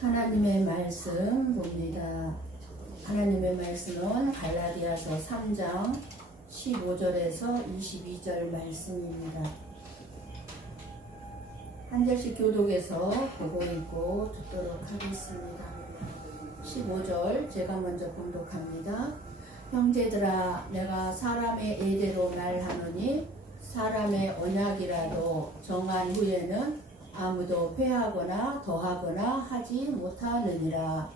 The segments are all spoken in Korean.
하나님의 말씀 봅니다. 하나님의 말씀은 갈라디아서 3장 15절에서 22절 말씀입니다. 한 절씩 교독해서 보고 읽고 듣도록 하겠습니다. 15절 제가 먼저 봉독합니다. 형제들아, 내가 사람의 예대로 말하노니 사람의 언약이라도 정한 후에는 아무도 회하거나 더하거나 하지 못하느니라.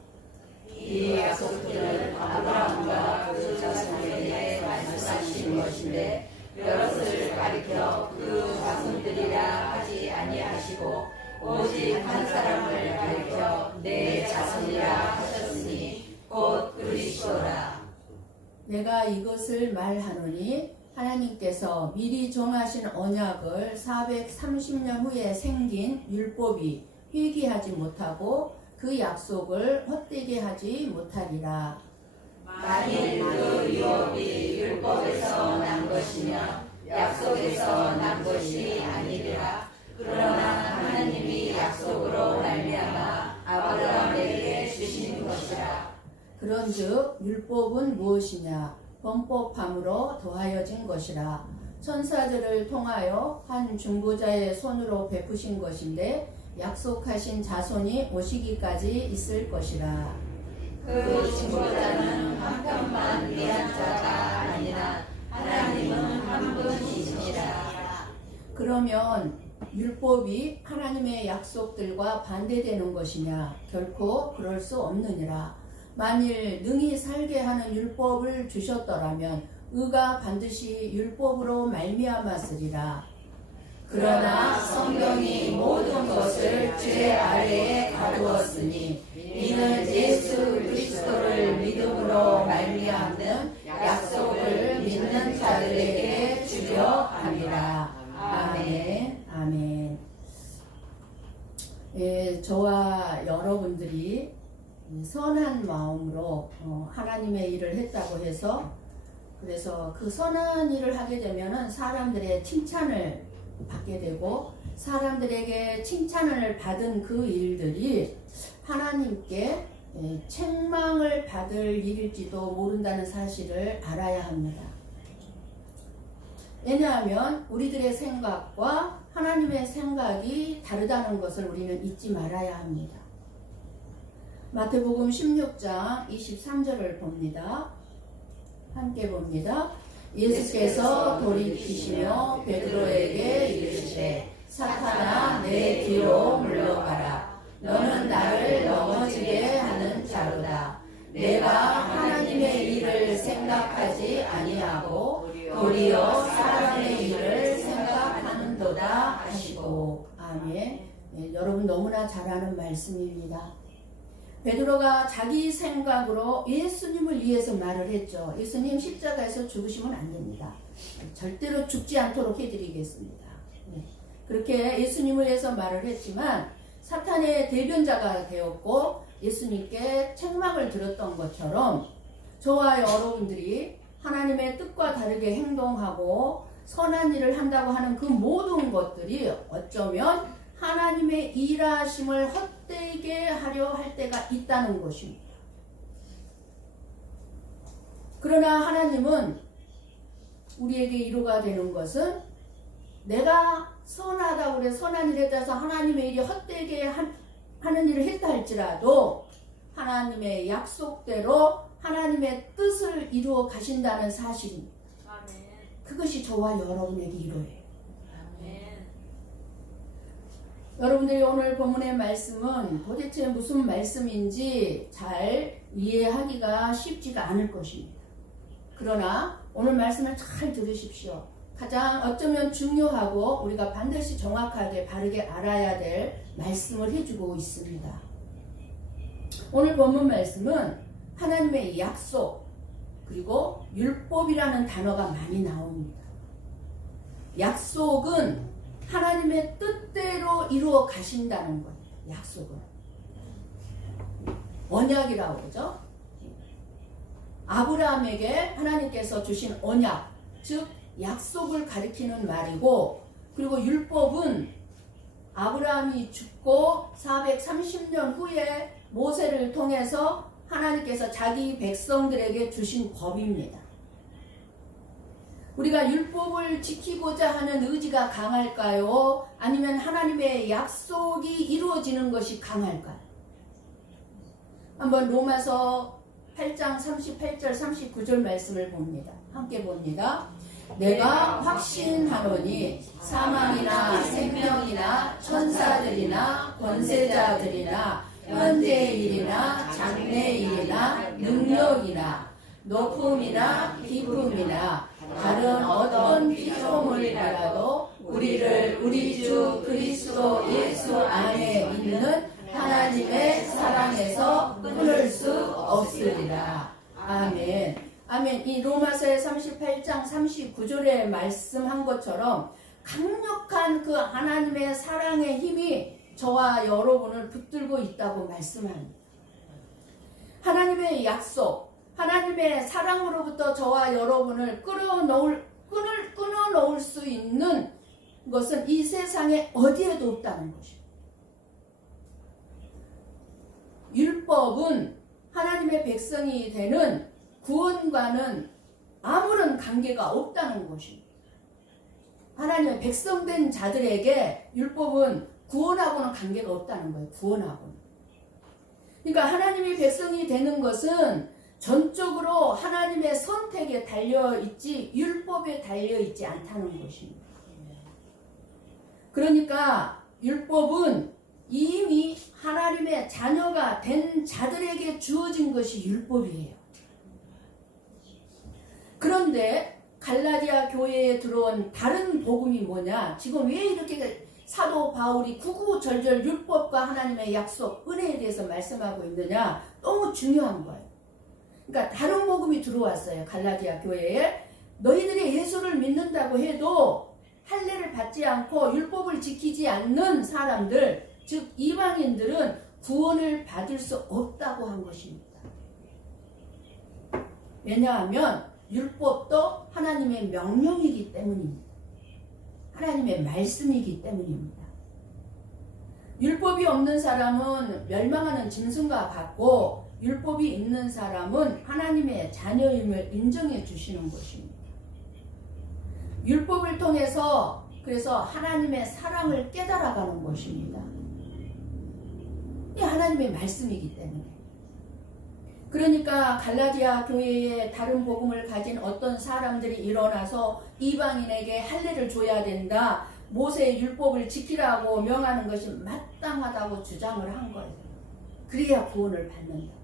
이 약속들은 아브라함과 그 자손에게 말씀하신 것인데 여럿을 가리켜 그 자손들이라 하지 아니하시고 오직 한 사람을 가리켜 내 자손이라 하셨으니 곧 그리스도라. 내가 이것을 말하노니 하나님께서 미리 정하신 언약을 430년 후에 생긴 율법이 회개하지 못하고 그 약속을 헛되게 하지 못하리라. 만일 그 율법이 율법에서 난 것이면 약속에서 난 것이 아니리라. 그러나 하나님이 약속으로 말미암아 아브라함에게 주신 것이라. 그런즉 율법은 무엇이냐? 범법함으로 더하여진 것이라. 천사들을 통하여 한 중보자의 손으로 베푸신 것인데 약속하신 자손이 오시기까지 있을 것이라. 그 중보자는 한편만 위한 자가 아니라 하나님은 한 분이시니라. 그러면 율법이 하나님의 약속들과 반대되는 것이냐? 결코 그럴 수 없느니라. 만일 능히 살게 하는 율법을 주셨더라면 의가 반드시 율법으로 말미암았으리라. 그러나 성경이 모든 것을 죄 아래에 가두었으니 이는 예수 그리스도를 믿음으로 말미암는 약속을 믿는 자들에게 주려 함이라. 아멘. 아멘. 예, 저와 여러분들이 선한 마음으로 하나님의 일을 했다고 해서, 그래서 그 선한 일을 하게 되면은 사람들의 칭찬을 받게 되고, 사람들에게 칭찬을 받은 그 일들이 하나님께 책망을 받을 일일지도 모른다는 사실을 알아야 합니다. 왜냐하면 우리들의 생각과 하나님의 생각이 다르다는 것을 우리는 잊지 말아야 합니다. 마태복음 16장 23절을 봅니다. 함께 봅니다. 예수께서 돌이키시며 베드로에게 이르시되 사탄아 내 뒤로 물러가라. 너는 나를 넘어지게 하는 자로다. 내가 하나님의 일을 생각하지 아니하고 도리어 사람의 일을 생각하는도다 하시고. 아멘. 네, 여러분 너무나 잘 아는 말씀입니다. 베드로가 자기 생각으로 예수님을 위해서 말을 했죠. 예수님 십자가에서 죽으시면 안 됩니다. 절대로 죽지 않도록 해드리겠습니다. 네. 그렇게 예수님을 위해서 말을 했지만 사탄의 대변자가 되었고 예수님께 책망을 들었던 것처럼 저와 여러분들이 하나님의 뜻과 다르게 행동하고 선한 일을 한다고 하는 그 모든 것들이 어쩌면 하나님의 일하심을 헛되게 하려 할 때가 있다는 것입니다. 그러나 하나님은 우리에게 위로가 되는 것은 내가 선하다고 그래 선한 일에 따라서 하나님의 일이 헛되게 하는 일을 했다 할지라도 하나님의 약속대로 하나님의 뜻을 이루어 가신다는 사실입니다. 아멘. 그것이 저와 여러분에게 위로예요. 아멘. 여러분들이 오늘 본문의 말씀은 도대체 무슨 말씀인지 잘 이해하기가 쉽지가 않을 것입니다. 그러나 오늘 말씀을 잘 들으십시오. 가장 어쩌면 중요하고 우리가 반드시 정확하게 바르게 알아야 될 말씀을 해주고 있습니다. 오늘 본문 말씀은 하나님의 약속 그리고 율법이라는 단어가 많이 나옵니다. 약속은 하나님의 뜻대로 이루어 가신다는 거예요. 약속은 언약이라고 그러죠. 아브라함에게 하나님께서 주신 언약, 즉 약속을 가리키는 말이고, 그리고 율법은 아브라함이 죽고 430년 후에 모세를 통해서 하나님께서 자기 백성들에게 주신 법입니다. 우리가 율법을 지키고자 하는 의지가 강할까요? 아니면 하나님의 약속이 이루어지는 것이 강할까요? 한번 로마서 8장 38절 39절 말씀을 봅니다. 함께 봅니다. 내가 확신하노니 사망이나 생명이나 천사들이나 권세자들이나 현재의 일이나 장래의 일이나 능력이나 높음이나 깊음이나 다른 어떤 피조물이라도 우리를 우리 주 그리스도 예수 안에 있는 하나님의 사랑에서 끊을 수 없으리라. 아멘. 아멘. 이 로마서의 38장 39절에 말씀한 것처럼 강력한 그 하나님의 사랑의 힘이 저와 여러분을 붙들고 있다고 말씀합니다. 하나님의 약속, 하나님의 사랑으로부터 저와 여러분을 끊어놓을 수 있는 것은 이 세상에 어디에도 없다는 것입니다. 율법은 하나님의 백성이 되는 구원과는 아무런 관계가 없다는 것입니다. 하나님의 백성된 자들에게 율법은 구원하고는 관계가 없다는 거예요. 구원하고는. 그러니까 하나님의 백성이 되는 것은 전적으로 하나님의 선택에 달려있지 율법에 달려있지 않다는 것입니다. 그러니까 율법은 이미 하나님의 자녀가 된 자들에게 주어진 것이 율법이에요. 그런데 갈라디아 교회에 들어온 다른 복음이 뭐냐? 지금 왜 이렇게 사도 바울이 구구절절 율법과 하나님의 약속, 은혜에 대해서 말씀하고 있느냐? 너무 중요한 거예요. 그러니까 다른 복음이 들어왔어요. 갈라디아 교회에. 너희들이 예수를 믿는다고 해도 할례를 받지 않고 율법을 지키지 않는 사람들, 즉 이방인들은 구원을 받을 수 없다고 한 것입니다. 왜냐하면 율법도 하나님의 명령이기 때문입니다. 하나님의 말씀이기 때문입니다. 율법이 없는 사람은 멸망하는 짐승과 같고 율법이 있는 사람은 하나님의 자녀임을 인정해 주시는 것입니다. 율법을 통해서 그래서 하나님의 사랑을 깨달아가는 것입니다. 이 하나님의 말씀이기 때문에. 그러니까 갈라디아 교회에 다른 복음을 가진 어떤 사람들이 일어나서 이방인에게 할례를 줘야 된다, 모세의 율법을 지키라고 명하는 것이 마땅하다고 주장을 한 거예요. 그래야 구원을 받는다고.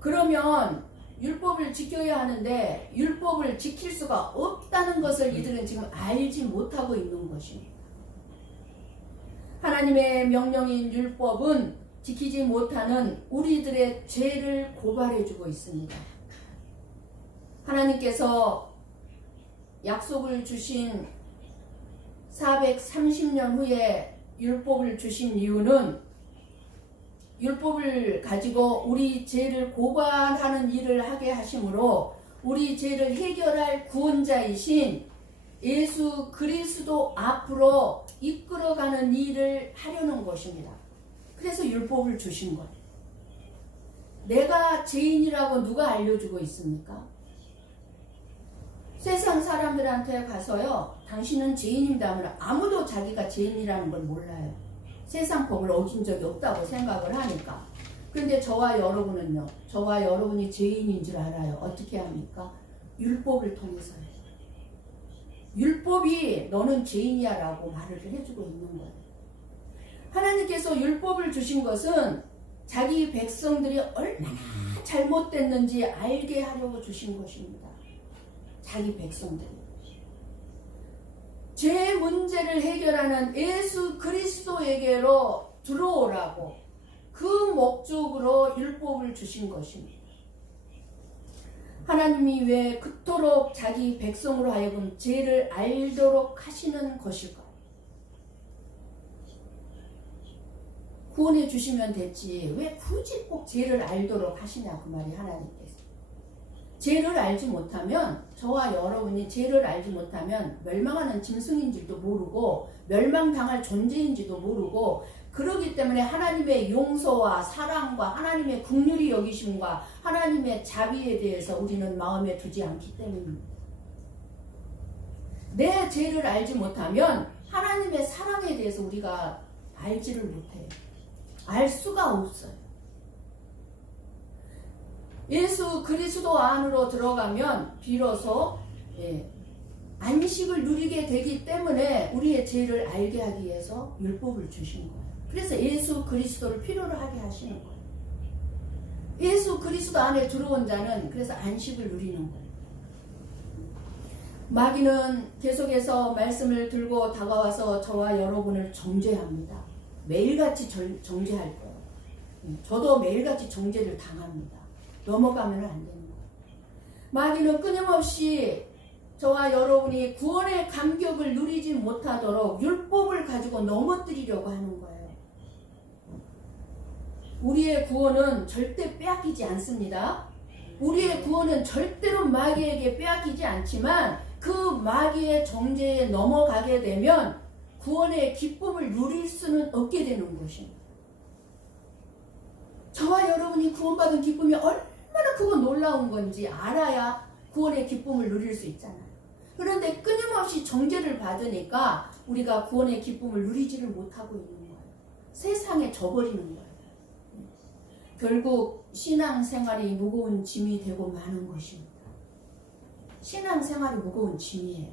그러면 율법을 지켜야 하는데 율법을 지킬 수가 없다는 것을 이들은 지금 알지 못하고 있는 것입니다. 하나님의 명령인 율법은 지키지 못하는 우리들의 죄를 고발해주고 있습니다. 하나님께서 약속을 주신 430년 후에 율법을 주신 이유는 율법을 가지고 우리 죄를 고발하는 일을 하게 하심으로 우리 죄를 해결할 구원자이신 예수 그리스도 앞으로 이끌어가는 일을 하려는 것입니다. 그래서 율법을 주신 거예요. 내가 죄인이라고 누가 알려주고 있습니까? 세상 사람들한테 가서요, 당신은 죄인입니다 하면 아무도 자기가 죄인이라는 걸 몰라요. 세상 법을 어긴 적이 없다고 생각을 하니까. 그런데 저와 여러분은요, 저와 여러분이 죄인인 줄 알아요. 어떻게 합니까? 율법을 통해서요. 율법이 너는 죄인이야 라고 말을 해주고 있는 거예요. 하나님께서 율법을 주신 것은 자기 백성들이 얼마나 잘못됐는지 알게 하려고 주신 것입니다. 자기 백성들이. 죄 문제를 해결하는 예수 그리스도에게로 들어오라고 그 목적으로 율법을 주신 것입니다. 하나님이 왜 그토록 자기 백성으로 하여금 죄를 알도록 하시는 것일까? 구원해 주시면 됐지 왜 굳이 꼭 죄를 알도록 하시냐 그 말이 하나님께서. 죄를 알지 못하면, 저와 여러분이 죄를 알지 못하면 멸망하는 짐승인 줄도 모르고 멸망당할 존재인지도 모르고, 그러기 때문에 하나님의 용서와 사랑과 하나님의 긍휼히 여기심과 하나님의 자비에 대해서 우리는 마음에 두지 않기 때문입니다. 내 죄를 알지 못하면 하나님의 사랑에 대해서 우리가 알지를 못해요. 알 수가 없어요. 예수 그리스도 안으로 들어가면 비로소 안식을 누리게 되기 때문에 우리의 죄를 알게 하기 위해서 율법을 주신 거예요. 그래서 예수 그리스도를 필요로 하게 하시는 거예요. 예수 그리스도 안에 들어온 자는 그래서 안식을 누리는 거예요. 마귀는 계속해서 말씀을 들고 다가와서 저와 여러분을 정죄합니다. 매일같이 정죄할 거예요. 저도 매일같이 정죄를 당합니다. 넘어가면 안 됩니다. 마귀는 끊임없이 저와 여러분이 구원의 감격을 누리지 못하도록 율법을 가지고 넘어뜨리려고 하는 거예요. 우리의 구원은 절대 빼앗기지 않습니다. 우리의 구원은 절대로 마귀에게 빼앗기지 않지만 그 마귀의 정죄에 넘어가게 되면 구원의 기쁨을 누릴 수는 없게 되는 것입니다. 저와 여러분이 구원받은 기쁨이 얼마나 크고 놀라운 건지 알아야 구원의 기쁨을 누릴 수 있잖아요. 그런데 끊임없이 정죄를 받으니까 우리가 구원의 기쁨을 누리지를 못하고 있는 거예요. 세상에 져버리는 거예요. 결국 신앙생활이 무거운 짐이 되고 마는 것입니다. 신앙생활이 무거운 짐이에요.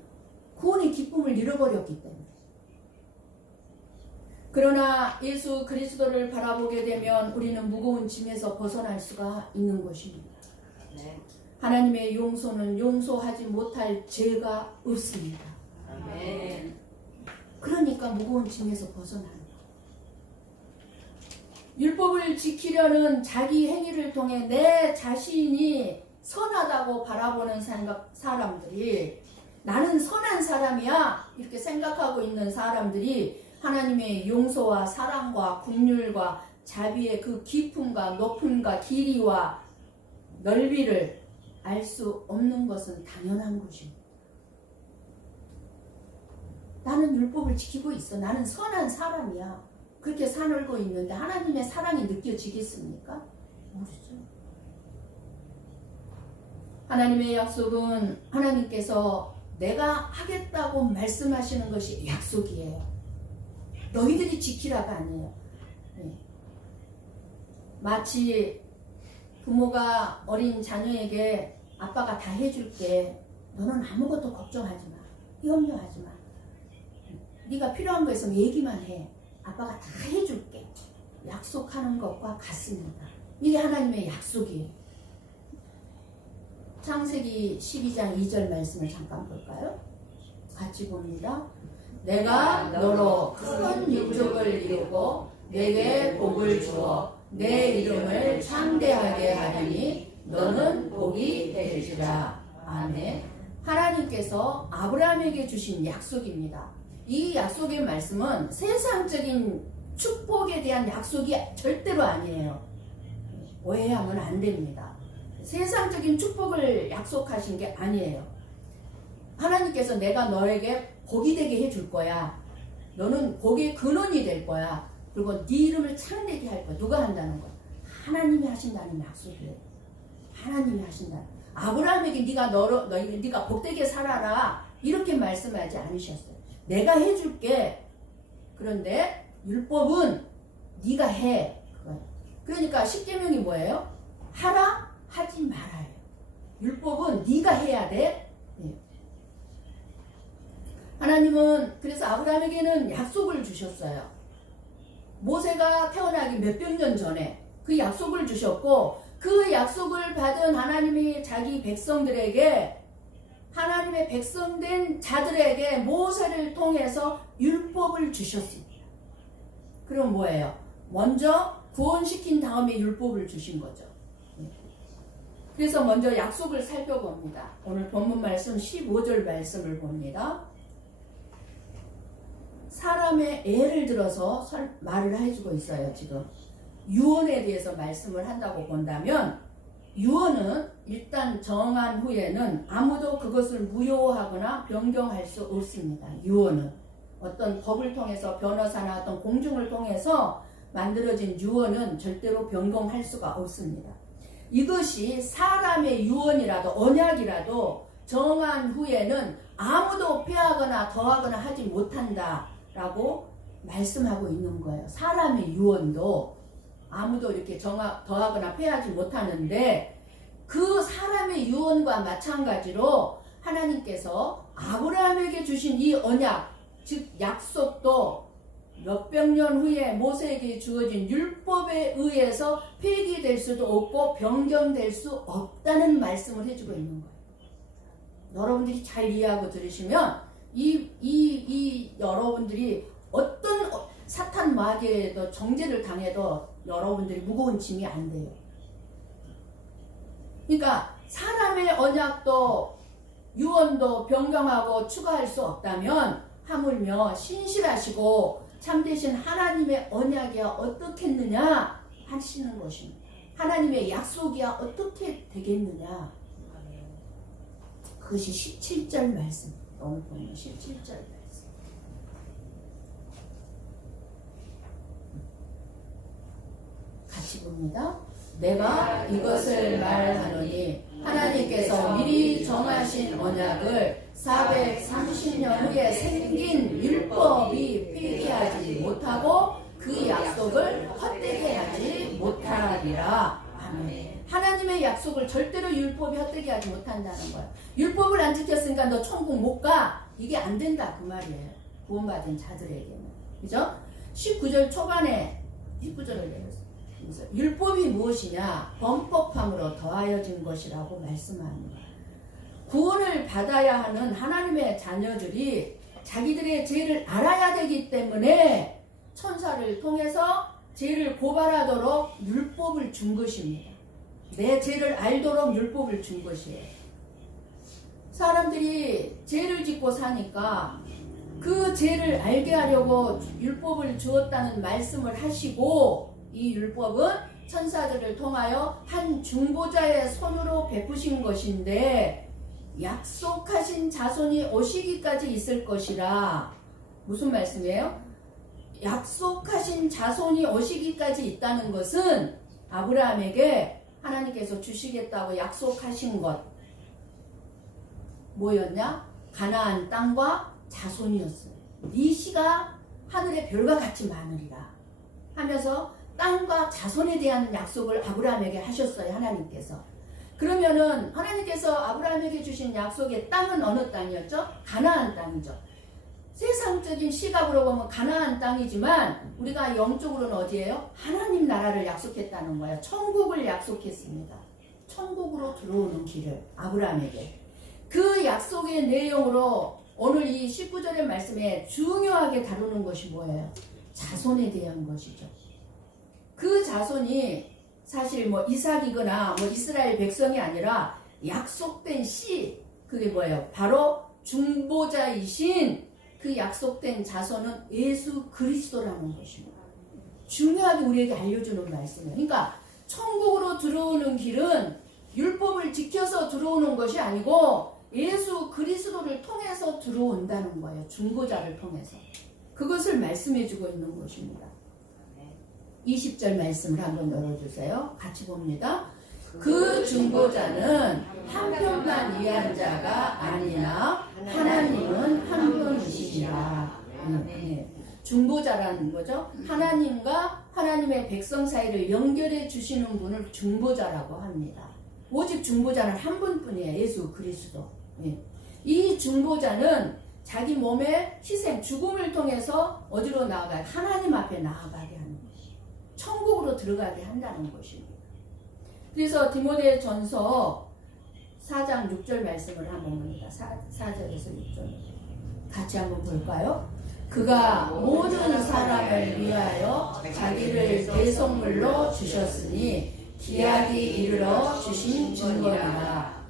구원의 기쁨을 잃어버렸기 때문에. 그러나 예수 그리스도를 바라보게 되면 우리는 무거운 짐에서 벗어날 수가 있는 것입니다. 네. 하나님의 용서는 용서하지 못할 죄가 없습니다. 아멘. 그러니까 무거운 짐에서 벗어나는 거예요. 율법을 지키려는 자기 행위를 통해 내 자신이 선하다고 바라보는 사람들이, 나는 선한 사람이야 이렇게 생각하고 있는 사람들이 하나님의 용서와 사랑과 긍휼과 자비의 그 깊음과 높음과 길이와 넓이를 알 수 없는 것은 당연한 것입니다. 나는 율법을 지키고 있어. 나는 선한 사람이야. 그렇게 살고 있는데 하나님의 사랑이 느껴지겠습니까? 모르죠. 하나님의 약속은 하나님께서 내가 하겠다고 말씀하시는 것이 약속이에요. 너희들이 지키라가 아니에요. 마치 부모가 어린 자녀에게 아빠가 다 해줄게. 너는 아무것도 걱정하지 마. 염려하지 마. 네가 필요한 거 있으면 얘기만 해. 아빠가 다 해줄게. 약속하는 것과 같습니다. 이게 하나님의 약속이에요. 창세기 12장 2절 말씀을 잠깐 볼까요? 같이 봅니다. 내가 너로 큰 민족을 이루고 내게 복을 주어 내 이름을 창대하게 하리니 너는 복이 되리라. 아멘. 하나님께서 아브라함에게 주신 약속입니다. 이 약속의 말씀은 세상적인 축복에 대한 약속이 절대로 아니에요. 오해하면 안 됩니다. 세상적인 축복을 약속하신 게 아니에요. 하나님께서 내가 너에게 복이 되게 해줄 거야. 너는 복의 근원이 될 거야. 그리고 네 이름을 창대게 할 거야. 누가 한다는 거야? 하나님이 하신다는 약속이에요. 하나님이 하신다. 아브라함에게 네가 복되게 살아라 이렇게 말씀하지 않으셨어요. 내가 해줄게. 그런데 율법은 네가 해. 그러니까 십계명이 뭐예요? 하라, 하지 말아요. 율법은 네가 해야 돼. 하나님은 그래서 아브라함에게는 약속을 주셨어요. 모세가 태어나기 몇백 년 전에 그 약속을 주셨고, 그 약속을 받은 하나님이 자기 백성들에게, 하나님의 백성된 자들에게 모세를 통해서 율법을 주셨습니다. 그럼 뭐예요? 먼저 구원시킨 다음에 율법을 주신 거죠. 그래서 먼저 약속을 살펴봅니다. 오늘 본문 말씀 15절 말씀을 봅니다. 사람의 예를 들어서 말을 해주고 있어요. 지금 유언에 대해서 말씀을 한다고 본다면 유언은 일단 정한 후에는 아무도 그것을 무효하거나 변경할 수 없습니다. 유언은 어떤 법을 통해서 변호사나 어떤 공증을 통해서 만들어진 유언은 절대로 변경할 수가 없습니다. 이것이 사람의 유언이라도 언약이라도 정한 후에는 아무도 폐하거나 더하거나 하지 못한다라고 말씀하고 있는 거예요. 사람의 유언도 아무도 이렇게 더하거나 폐하지 못하는데 그 사람의 유언과 마찬가지로 하나님께서 아브라함에게 주신 이 언약, 즉 약속도 몇백 년 후에 모세에게 주어진 율법에 의해서 폐기될 수도 없고 변경될 수 없다는 말씀을 해주고 있는 거예요. 여러분들이 잘 이해하고 들으시면 여러분들이 어떤 사탄 마귀에도 정죄를 당해도 여러분들이 무거운 짐이 안 돼요. 그러니까 사람의 언약도 유언도 변경하고 추가할 수 없다면 하물며 신실하시고 참되신 하나님의 언약이야 어떻겠느냐 하시는 것입니다. 하나님의 약속이야 어떻게 되겠느냐. 그것이 17절 말씀. 오늘 보면 17절 말씀. 같이 봅니다. 내가 이것을 말하노니 하나님께서 미리 정하신 언약을 430년 후에 생긴 율법이 폐기하지 못하고 그 약속을 헛되게 하지 못하리라. 아멘. 하나님의 약속을 절대로 율법이 헛되게 하지 못한다는 거예요. 율법을 안 지켰으니까 너 천국 못 가. 이게 안 된다 그 말이에요. 구원받은 자들에게는. 그죠? 19절 초반에 19절을 내렸어요. 율법이 무엇이냐? 범법함으로 더하여진 것이라고 말씀합니다. 구원을 받아야 하는 하나님의 자녀들이 자기들의 죄를 알아야 되기 때문에 천사를 통해서 죄를 고발하도록 율법을 준 것입니다. 내 죄를 알도록 율법을 준 것이에요. 사람들이 죄를 짓고 사니까 그 죄를 알게 하려고 율법을 주었다는 말씀을 하시고 이 율법은 천사들을 통하여 한 중보자의 손으로 베푸신 것인데 약속하신 자손이 오시기까지 있을 것이라. 무슨 말씀이에요? 약속하신 자손이 오시기까지 있다는 것은 아브라함에게 하나님께서 주시겠다고 약속하신 것 뭐였냐? 가나안 땅과 자손이었어요. 네 씨가 하늘의 별과 같이 많으리라 하면서 땅과 자손에 대한 약속을 아브라함에게 하셨어요. 하나님께서. 그러면은 하나님께서 아브라함에게 주신 약속의 땅은 어느 땅이었죠? 가나안 땅이죠. 세상적인 시각으로 보면 가나안 땅이지만 우리가 영적으로는 어디예요? 하나님 나라를 약속했다는 거예요. 천국을 약속했습니다. 천국으로 들어오는 길을 아브라함에게. 그 약속의 내용으로 오늘 이 19절의 말씀에 중요하게 다루는 것이 뭐예요? 자손에 대한 것이죠. 그 자손이 사실 뭐 이삭이거나 뭐 이스라엘 백성이 아니라 약속된 씨, 그게 뭐예요? 바로 중보자이신 그 약속된 자손은 예수 그리스도라는 것입니다. 중요하게 우리에게 알려주는 말씀이에요. 그러니까 천국으로 들어오는 길은 율법을 지켜서 들어오는 것이 아니고 예수 그리스도를 통해서 들어온다는 거예요. 중보자를 통해서. 그것을 말씀해주고 있는 것입니다. 20절 말씀을 한번 열어주세요. 같이 봅니다. 그 중보자는 한 편만 위한 자가 아니나 하나님은 한 분이시니라. 중보자라는 거죠. 하나님과 하나님의 백성 사이를 연결해 주시는 분을 중보자라고 합니다. 오직 중보자는 한 분뿐이에요. 예수 그리스도. 이 중보자는 자기 몸의 희생, 죽음을 통해서 어디로 나아가요? 하나님 앞에 나아가게 하는 것이에요. 천국으로 들어가게 한다는 것입니다. 그래서 디모데 전서 4장 6절 말씀을 한번 봅니다. 4절에서 6절 같이 한번 볼까요? 그가 모든 사람을 위하여 자기를 대속물로 주셨으니 기약이 이르러 주신 증거니라.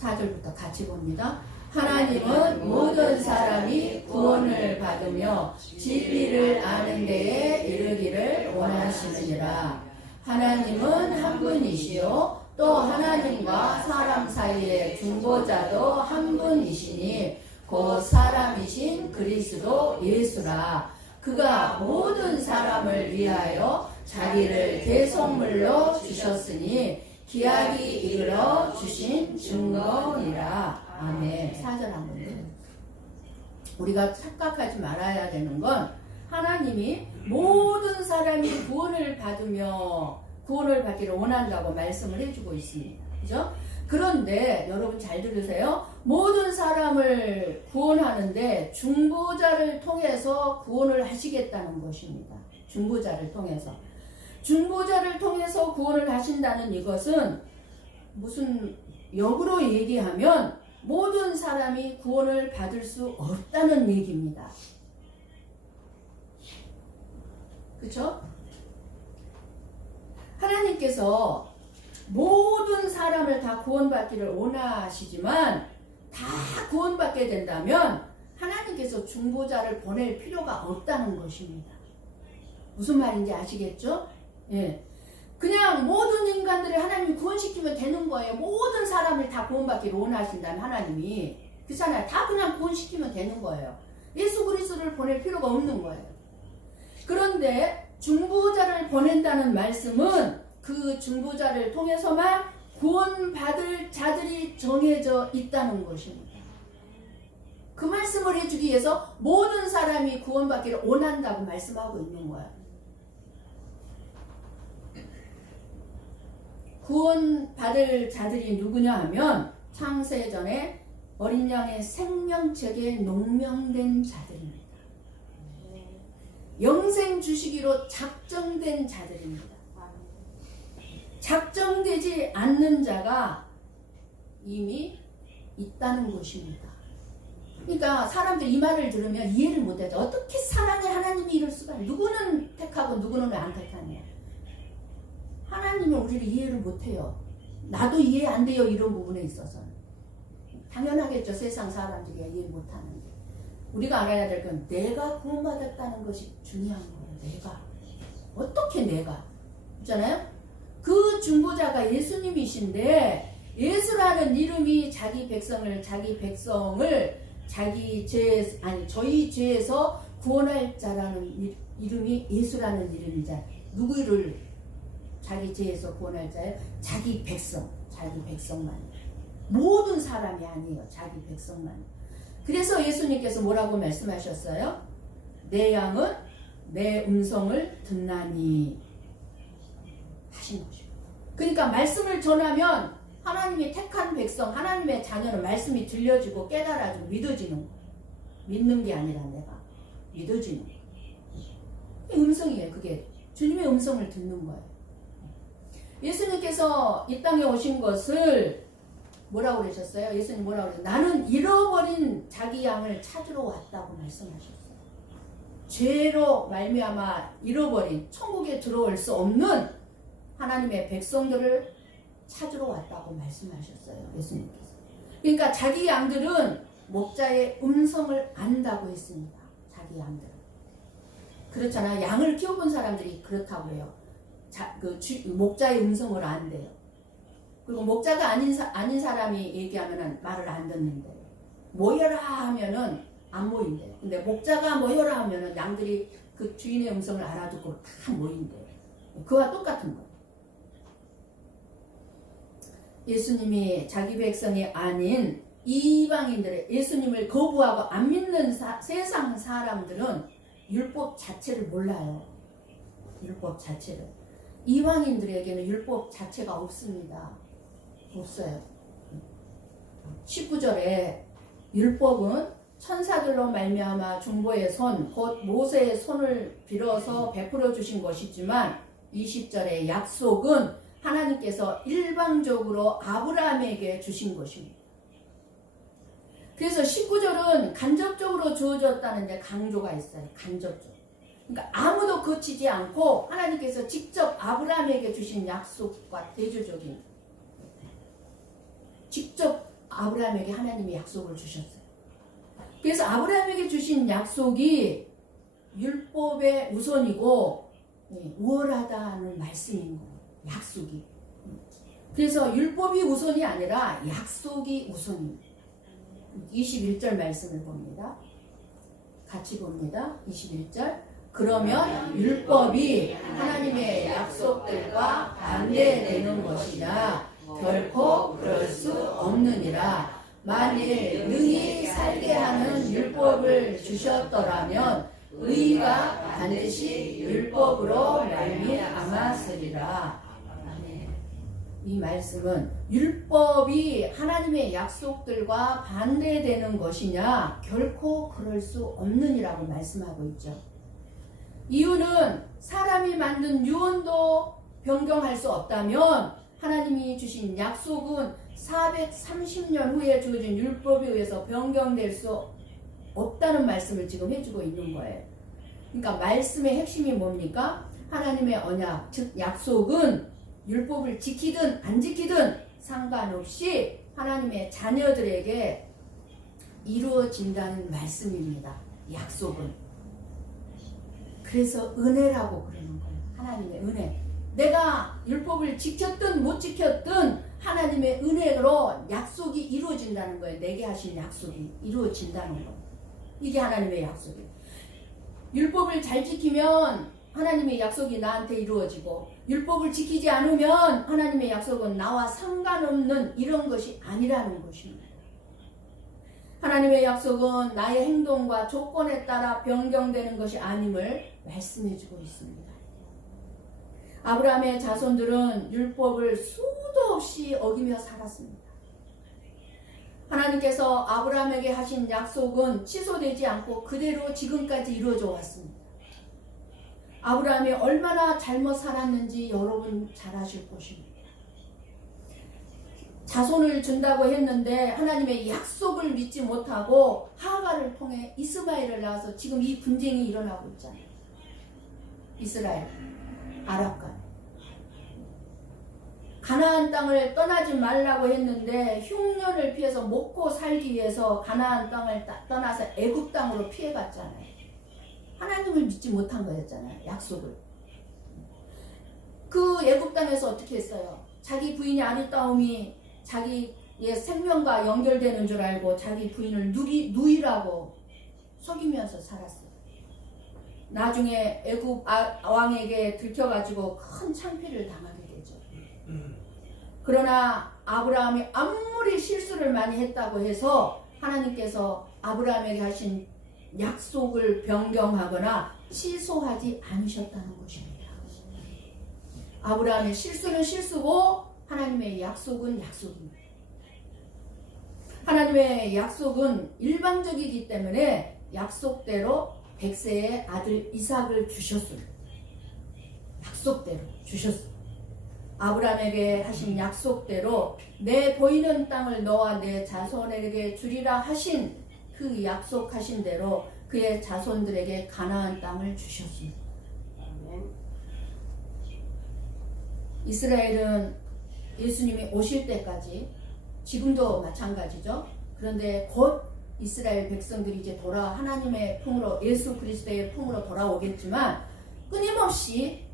4절부터 같이 봅니다. 하나님은 모든 사람이 구원을 받으며 진리를 아는 데에 이르기를 원하시느니라. 하나님은 한 분이시요 또 하나님과 사람 사이의 중보자도 한 분이시니 곧 사람이신 그리스도 예수라. 그가 모든 사람을 위하여 자기를 대속물로 주셨으니 기약이 이르러 주신 증거니라. 아멘. 4절 한번 더. 우리가 착각하지 말아야 되는 건 하나님이 모든 사람이 구원을 받으며 구원을 받기를 원한다고 말씀을 해주고 있습니다. 그죠? 그런데 여러분 잘 들으세요. 모든 사람을 구원하는데 중보자를 통해서 구원을 하시겠다는 것입니다. 중보자를 통해서. 중보자를 통해서 구원을 하신다는 이것은 무슨 역으로 얘기하면 모든 사람이 구원을 받을 수 없다는 얘기입니다. 그렇죠? 하나님께서 모든 사람을 다 구원받기를 원하시지만 다 구원받게 된다면 하나님께서 중보자를 보낼 필요가 없다는 것입니다. 무슨 말인지 아시겠죠? 예. 그냥 모든 인간들을 하나님이 구원시키면 되는 거예요. 모든 사람을 다 구원받기를 원하신다는 하나님이. 그렇잖아요. 다 그냥 구원시키면 되는 거예요. 예수 그리스도를 보낼 필요가 없는 거예요. 그런데 중보자를 보낸다는 말씀은 그 중보자를 통해서만 구원받을 자들이 정해져 있다는 것입니다. 그 말씀을 해주기 위해서 모든 사람이 구원받기를 원한다고 말씀하고 있는 거예요. 구원받을 자들이 누구냐 하면 창세전에 어린 양의 생명책에 농명된 자들입니다. 영생 주시기로 작정된 자들입니다. 작정되지 않는 자가 이미 있다는 것입니다. 그러니까 사람들이 이 말을 들으면 이해를 못하죠. 어떻게 사랑의 하나님이 이럴 수가 있어요. 누구는 택하고 누구는 왜 안 택하냐. 하나님은 우리를 이해를 못해요. 나도 이해 안 돼요. 이런 부분에 있어서는. 당연하겠죠. 세상 사람들이 이해 못하는데. 우리가 알아야 될 건 내가 구원받았다는 것이 중요한 거예요. 내가. 어떻게 내가. 있잖아요. 그 중보자가 예수님이신데 예수라는 이름이 자기 백성을 저희 죄에서 구원할 자라는 이름이 예수라는 이름이자 누구를 자기 죄에서 구원할 자예요? 자기 백성만. 모든 사람이 아니에요. 자기 백성만. 그래서 예수님께서 뭐라고 말씀하셨어요? 내 양은 내 음성을 듣나니 하신 거죠. 그러니까 말씀을 전하면 하나님이 택한 백성, 하나님의 자녀는 말씀이 들려지고 깨달아지고 믿어지는 거예요. 믿는 게 아니라 내가 믿어지는 거예요. 음성이에요. 그게 주님의 음성을 듣는 거예요. 예수님께서 이 땅에 오신 것을 뭐라고 그러셨어요? 예수님 뭐라고 그러셨어요? 나는 잃어버린 자기 양을 찾으러 왔다고 말씀하셨어요. 죄로 말미암아 잃어버린 천국에 들어올 수 없는 하나님의 백성들을 찾으러 왔다고 말씀하셨어요. 예수님께서. 그러니까 자기 양들은 목자의 음성을 안다고 했습니다. 자기 양들은. 그렇잖아요. 양을 키워본 사람들이 그렇다고 해요. 목자의 음성을 안대요. 그리고 목자가 아닌 사람이 얘기하면 말을 안 듣는데 모여라 하면은 안 모인대요. 근데 목자가 모여라 하면은 양들이 그 주인의 음성을 알아듣고 다 모인대요. 그와 똑같은 거예요. 예수님이 자기 백성이 아닌 이방인들의 예수님을 거부하고 안 믿는 세상 사람들은 율법 자체를 몰라요. 율법 자체를. 이방인들에게는 율법 자체가 없습니다. 없어요. 19절에 율법은 천사들로 말미암아 중보의 손, 곧 모세의 손을 빌어서 베풀어 주신 것이지만 20절의 약속은 하나님께서 일방적으로 아브라함에게 주신 것입니다. 그래서 19절은 간접적으로 주어졌다는데 강조가 있어요. 간접적으로. 그러니까 아무도 거치지 않고 하나님께서 직접 아브라함에게 주신 약속과 대조적인 직접 아브라함에게 하나님이 약속을 주셨어요. 그래서 아브라함에게 주신 약속이 율법의 우선이고 우월하다는 말씀인 거예요. 약속이. 그래서 율법이 우선이 아니라 약속이 우선입니다. 21절 말씀을 봅니다. 같이 봅니다. 21절. 그러면 율법이 하나님의 약속들과 반대되는 것이냐? 결코 그럴 수 없느니라. 만일 능히 살게 하는 율법을 주셨더라면 의가 반드시 율법으로 말미암았으리라. 이 말씀은 율법이 하나님의 약속들과 반대되는 것이냐? 결코 그럴 수 없느니라고 말씀하고 있죠. 이유는 사람이 만든 유언도 변경할 수 없다면 하나님이 주신 약속은 430년 후에 주어진 율법에 의해서 변경될 수 없다는 말씀을 지금 해주고 있는 거예요. 그러니까 말씀의 핵심이 뭡니까? 하나님의 언약, 즉 약속은 율법을 지키든 안 지키든 상관없이 하나님의 자녀들에게 이루어진다는 말씀입니다. 약속은. 그래서 은혜라고 그러는 거예요. 하나님의 은혜. 내가 율법을 지켰든 못 지켰든 하나님의 은혜로 약속이 이루어진다는 거예요. 내게 하신 약속이 이루어진다는 거예요. 이게 하나님의 약속이에요. 율법을 잘 지키면 하나님의 약속이 나한테 이루어지고 율법을 지키지 않으면 하나님의 약속은 나와 상관없는 이런 것이 아니라는 것입니다. 하나님의 약속은 나의 행동과 조건에 따라 변경되는 것이 아님을 말씀해주고 있습니다. 아브라함의 자손들은 율법을 수도 없이 어기며 살았습니다. 하나님께서 아브라함에게 하신 약속은 취소되지 않고 그대로 지금까지 이루어져 왔습니다. 아브라함이 얼마나 잘못 살았는지 여러분 잘 아실 것입니다. 자손을 준다고 했는데 하나님의 약속을 믿지 못하고 하가를 통해 이스마엘을 낳아서 지금 이 분쟁이 일어나고 있잖아요. 이스라엘, 아랍과 가나안 땅을 떠나지 말라고 했는데 흉년을 피해서 먹고 살기 위해서 가나안 땅을 떠나서 애굽 땅으로 피해갔잖아요. 하나님을 믿지 못한 거였잖아요. 약속을. 그 애굽 땅에서 어떻게 했어요? 자기 부인의 아리따움이 자기의 생명과 연결되는 줄 알고 자기 부인을 누이라고 속이면서 살았어요. 나중에 애굽 왕에게 들켜가지고 큰 창피를 당하게 되죠. 그러나 아브라함이 아무리 실수를 많이 했다고 해서 하나님께서 아브라함에게 하신 약속을 변경하거나 취소하지 않으셨다는 것입니다. 아브라함의 실수는 실수고 하나님의 약속은 약속입니다. 하나님의 약속은 일방적이기 때문에 약속대로 100세의 아들 이삭을 주셨습니다. 약속대로 주셨습니다. 아브라함에게 하신 약속대로 내 보이는 땅을 너와 내 자손에게 주리라 하신 그 약속하신 대로 그의 자손들에게 가나안 땅을 주셨습니다. 이스라엘은 예수님이 오실 때까지 지금도 마찬가지죠. 그런데 곧 이스라엘 백성들이 이제 하나님의 품으로 예수 그리스도의 품으로 돌아오겠지만 끊임없이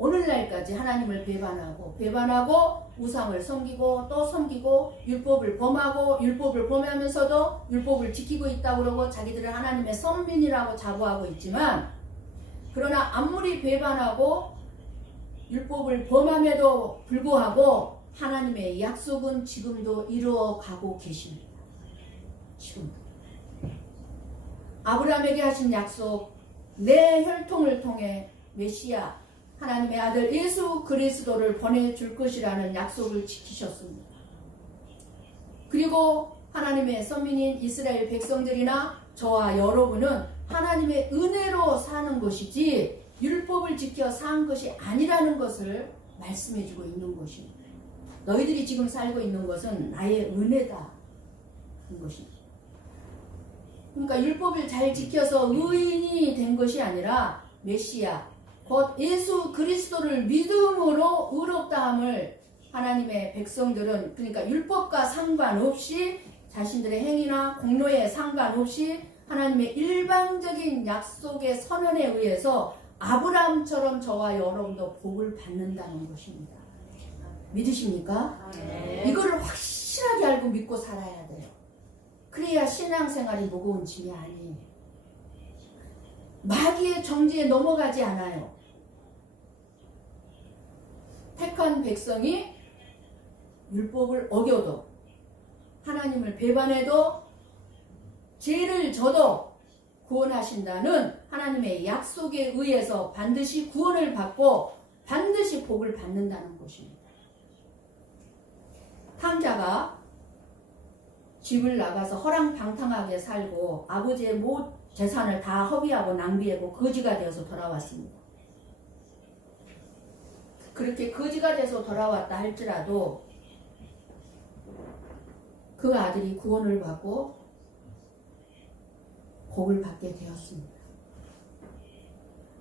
오늘날까지 하나님을 배반하고 우상을 섬기고 또 섬기고 율법을 범하면서도 율법을 지키고 있다고 그러고 자기들은 하나님의 선민이라고 자부하고 있지만 그러나 아무리 배반하고 율법을 범함에도 불구하고 하나님의 약속은 지금도 이루어가고 계십니다. 지금도. 아브라함에게 하신 약속, 내 혈통을 통해 메시아 하나님의 아들 예수 그리스도를 보내줄 것이라는 약속을 지키셨습니다. 그리고 하나님의 선민인 이스라엘 백성들이나 저와 여러분은 하나님의 은혜로 사는 것이지 율법을 지켜 산 것이 아니라는 것을 말씀해주고 있는 것입니다. 너희들이 지금 살고 있는 것은 나의 은혜다 하는 것입니다. 그러니까 율법을 잘 지켜서 의인이 된 것이 아니라 메시아 곧 예수 그리스도를 믿음으로 의롭다함을 하나님의 백성들은 그러니까 율법과 상관없이 자신들의 행위나 공로에 상관없이 하나님의 일방적인 약속의 선언에 의해서 아브라함처럼 저와 여러분도 복을 받는다는 것입니다. 믿으십니까? 네. 이거를 확실하게 알고 믿고 살아야 돼요. 그래야 신앙생활이 무거운 짐이 아니에요. 마귀의 정지에 넘어가지 않아요. 택한 백성이 율법을 어겨도 하나님을 배반해도 죄를 져도 구원하신다는 하나님의 약속에 의해서 반드시 구원을 받고 반드시 복을 받는다는 것입니다. 탕자가 집을 나가서 허랑방탕하게 살고 아버지의 모든 재산을 다 허비하고 낭비하고 거지가 되어서 돌아왔습니다. 그렇게 거지가 돼서 돌아왔다 할지라도 그 아들이 구원을 받고 복을 받게 되었습니다.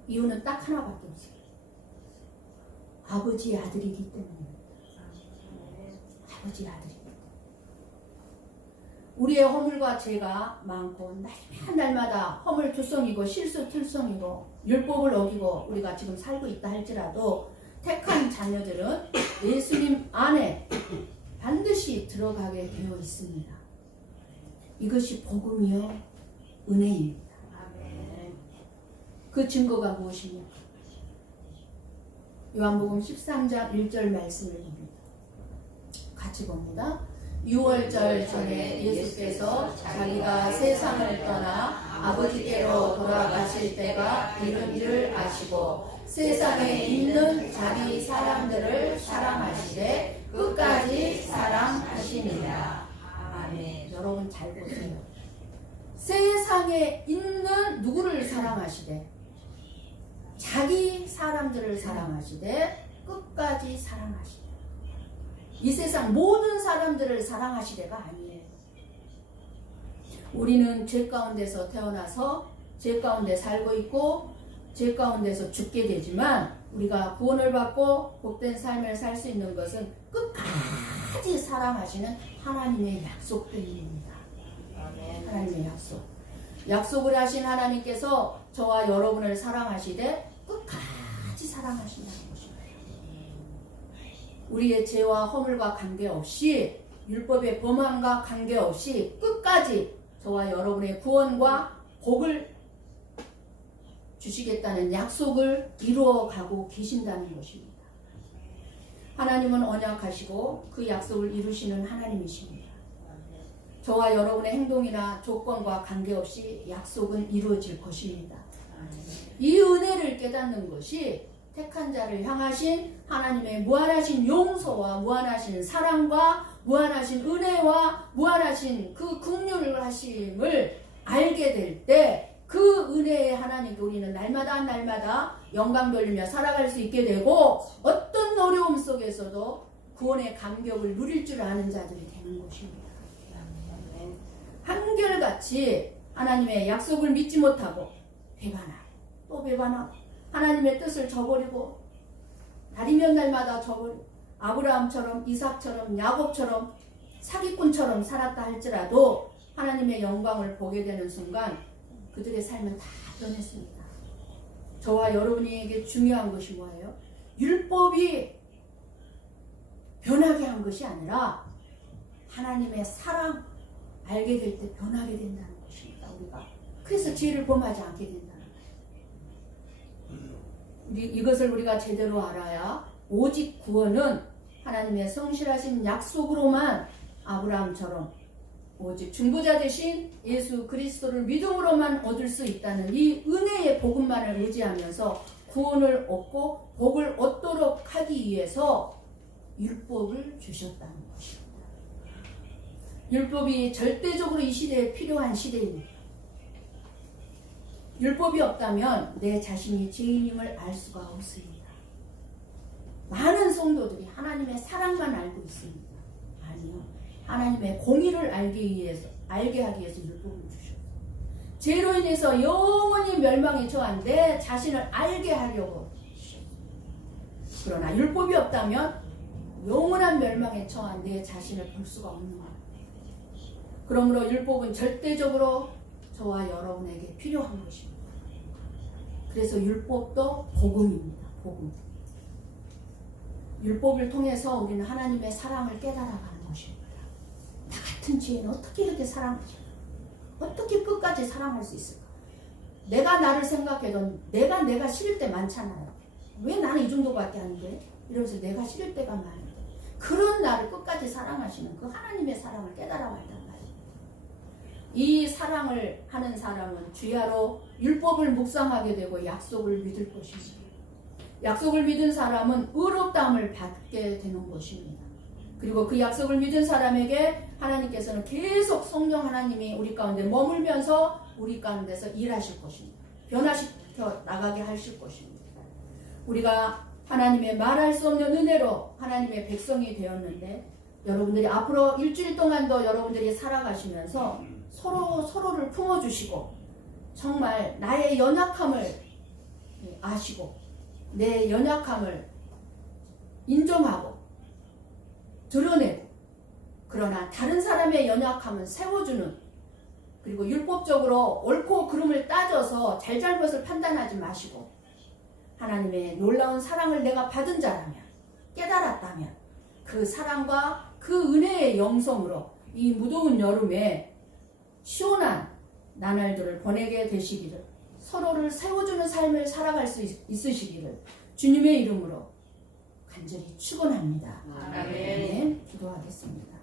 이유는 딱 하나밖에 없어요. 아버지의 아들이기 때문입니다. 아버지의 아들이기 때문에. 우리의 허물과 죄가 많고 날마다 허물투성이고 실수투성이고 율법을 어기고 우리가 지금 살고 있다 할지라도 택한 자녀들은 예수님 안에 반드시 들어가게 되어 있습니다. 이것이 복음이요 은혜입니다. 그 증거가 무엇입니까? 요한복음 13장 1절 말씀을 봅니다. 같이 봅니다. 6월절 전에 예수께서 자기가 세상을 떠나 아버지께로 돌아가실 때가 이른 줄 아시고 세상에 있는 자기 사람들을 사랑하시되 끝까지 사랑하시니라. 아멘. 여러분 잘 보세요. 세상에 있는 누구를 사랑하시되 자기 사람들을 사랑하시되 끝까지 사랑하시되 이 세상 모든 사람들을 사랑하시되가 아니에요. 우리는 죄 가운데서 태어나서 죄 가운데 살고 있고 죄 가운데서 죽게 되지만 우리가 구원을 받고 복된 삶을 살 수 있는 것은 끝까지 사랑하시는 하나님의 약속 때문입니다. 하나님의 약속. 약속을 하신 하나님께서 저와 여러분을 사랑하시되 끝까지 사랑하신다는 것입니다. 우리의 죄와 허물과 관계없이 율법의 범함과 관계없이 끝까지 저와 여러분의 구원과 복을 주시겠다는 약속을 이루어가고 계신다는 것입니다. 하나님은 언약하시고 그 약속을 이루시는 하나님이십니다. 저와 여러분의 행동이나 조건과 관계없이 약속은 이루어질 것입니다. 이 은혜를 깨닫는 것이 택한 자를 향하신 하나님의 무한하신 용서와 무한하신 사랑과 무한하신 은혜와 무한하신 그 긍휼을 하심을 알게 될 때 그 은혜의 하나님께 우리는 날마다 영광 돌리며 살아갈 수 있게 되고 어떤 어려움 속에서도 구원의 감격을 누릴 줄 아는 자들이 되는 것입니다. 한결같이 하나님의 약속을 믿지 못하고 배반하고 또 배반하고 하나님의 뜻을 저버리고 날이면 날마다 저버리고 아브라함처럼 이삭처럼 야곱처럼 사기꾼처럼 살았다 할지라도 하나님의 영광을 보게 되는 순간 그들의 삶은 다 변했습니다. 저와 여러분에게 중요한 것이 뭐예요? 율법이 변하게 한 것이 아니라 하나님의 사랑 알게 될 때 변하게 된다는 것입니다. 우리가 그래서 죄를 범하지 않게 된다는 거예요. 이것을 우리가 제대로 알아야 오직 구원은 하나님의 성실하신 약속으로만 아브라함처럼 오직 중보자 되신 예수 그리스도를 믿음으로만 얻을 수 있다는 이 은혜의 복음만을 의지하면서 구원을 얻고 복을 얻도록 하기 위해서 율법을 주셨다는 것입니다. 율법이 절대적으로 이 시대에 필요한 시대입니다. 율법이 없다면 내 자신이 죄인임을 알 수가 없습니다. 많은 성도들이 하나님의 사랑만 알고 있습니다. 아니요. 하나님의 공의를 알게 하기 위해서 율법을 주셨어요. 죄로 인해서 영원히 멸망에 처한 내 자신을 알게 하려고 주셨어요. 그러나 율법이 없다면 영원한 멸망에 처한 내 자신을 볼 수가 없는 거예요. 그러므로 율법은 절대적으로 저와 여러분에게 필요한 것입니다. 그래서 율법도 복음입니다. 복음. 율법을 통해서 우리는 하나님의 사랑을 깨달아가는 것입니다. 나 같은 죄인은 어떻게 이렇게 사랑하실까? 어떻게 끝까지 사랑할 수 있을까? 내가 나를 생각해도 내가 싫을 때 많잖아요. 왜 나는 이 정도밖에 안 돼? 이러면서 내가 싫을 때가 많은데 그런 나를 끝까지 사랑하시는 그 하나님의 사랑을 깨달아야 한단 말이에요. 이 사랑을 하는 사람은 주야로 율법을 묵상하게 되고 약속을 믿을 것입니다. 약속을 믿은 사람은 의롭다함을 받게 되는 것입니다. 그리고 그 약속을 믿은 사람에게 하나님께서는 계속 성령 하나님이 우리 가운데 머물면서 우리 가운데서 일하실 것입니다. 변화시켜 나가게 하실 것입니다. 우리가 하나님의 말할 수 없는 은혜로 하나님의 백성이 되었는데 여러분들이 앞으로 일주일 동안도 여러분들이 살아가시면서 서로를 품어주시고 정말 나의 연약함을 아시고 내 연약함을 인정하고 드러내고 그러나 다른 사람의 연약함은 세워주는 그리고 율법적으로 옳고 그름을 따져서 잘잘못을 판단하지 마시고 하나님의 놀라운 사랑을 내가 받은 자라면 깨달았다면 그 사랑과 그 은혜의 영성으로 이 무더운 여름에 시원한 나날들을 보내게 되시기를 서로를 세워주는 삶을 살아갈 수 있으시기를 주님의 이름으로 간절히 축원합니다. 아멘. 아멘. 기도하겠습니다.